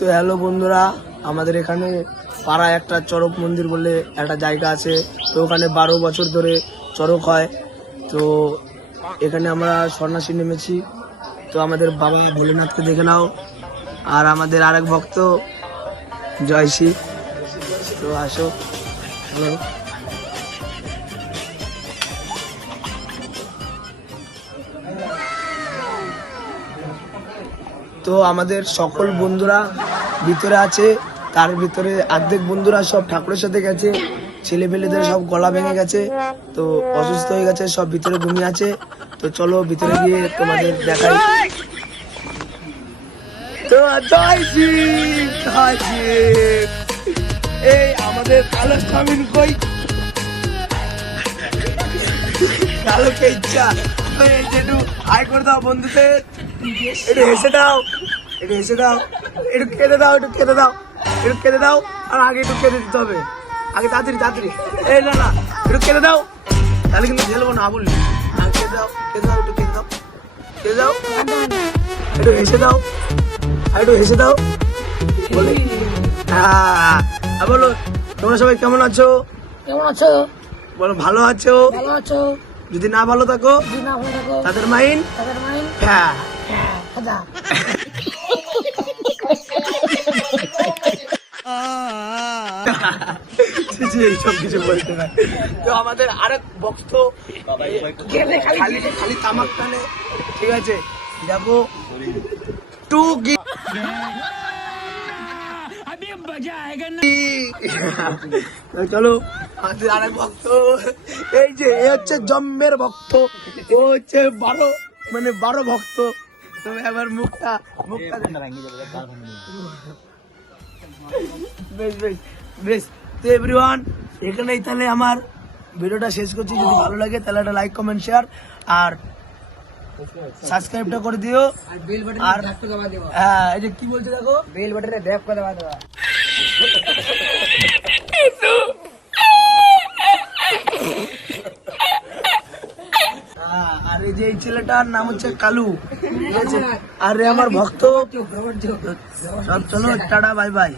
তো হ্যালো বন্ধুরা, আমাদের এখানে পাড়ায় একটা চড়ক মন্দির বলে একটা জায়গা আছে। তো ওখানে 12 বছর ধরে চড়ক হয়। তো এখানে আমরা সন্ন্যাসী নেমেছি। তো আমাদের বাবা ভোলেনাথকে দেখে নাও, আর আমাদের আরেক ভক্ত জয়শ্রী। তো আসো। হ্যালো। তো আমাদের সকল বন্ধুরা ভিতরে আছে, তার ভিতরে অর্ধেক বন্ধুরা সব ঠাকুরের সাথে গেছে, ছেলে পেলেদের সব গলা ভেঙে গেছে, তো অসুস্থ হয়ে গেছে, সব ভিতরে ঘুমিয়ে আছে। তো চলো ভিতরে গিয়ে তোমাদের দেখাই। তো জয় শ্রী জয় শ্রী। এই আমাদের কালো স্বামীন কই, কালোকে ইচ্ছা একটু আয় করে দাও বন্ধুদের, একটু হেসে দাও, একটু হেসে দাও, একটু কেঁদে দাও, একটু কেঁদে দাও, একটু কেঁদে দাও। আর আগে একটু কেঁদে দিতে হবে, আগে তাড়াতাড়ি তাড়াতাড়ি। এই না না, একটু কেঁদে দাও, তাহলে কিন্তু ঝেলবো না বললি। আর কেঁদে দাও, কেঁদে দাও, একটু কেঁদে দাও, কেঁদে দাও, একটু হেসে দাও, আর একটু হেসে দাও বলে। হ্যাঁ বলো, তোমরা সবাই কেমন আছো? কেমন আছো? বলো ভালো আছো। ভালো আছো? যদি না ভালো থাকো যদি না ভালো থাকো তাদের মাইন্ড তাদের মাইন্ড হ্যাঁ। খাদা। এইসব কিছু বলতে না। তো আমাদের আরেক ভক্ত খালি খালি তামাক টানে, ঠিক আছে? দেখো টু চলো আমাদের আরেক ভক্ত, এই যে এ হচ্ছে জম্মের ভক্ত, ও হচ্ছে 12 ভক্ত। তো এবার মুখটা বেশ বেশ বেশ। তো এভরিওয়ান, এখানেই তাহলে আমার ভিডিওটা শেষ করছি। যদি ভালো লাগে তাহলে একটা লাইক কমেন্ট শেয়ার আর সাবস্ক্রাইবটা করে দিও। আর বেল বাটনে আর ধাক্কা দাবা দেবা। হ্যাঁ, এই যে কি বলছে দেখো, বেল বাটনে ধাক্কা দাবা দেবা। আর এই যে এই ছেলেটার নাম হচ্ছে কালু, ঠিক আছে? আর আমার ভক্ত। চলো টাটা, বাই বাই।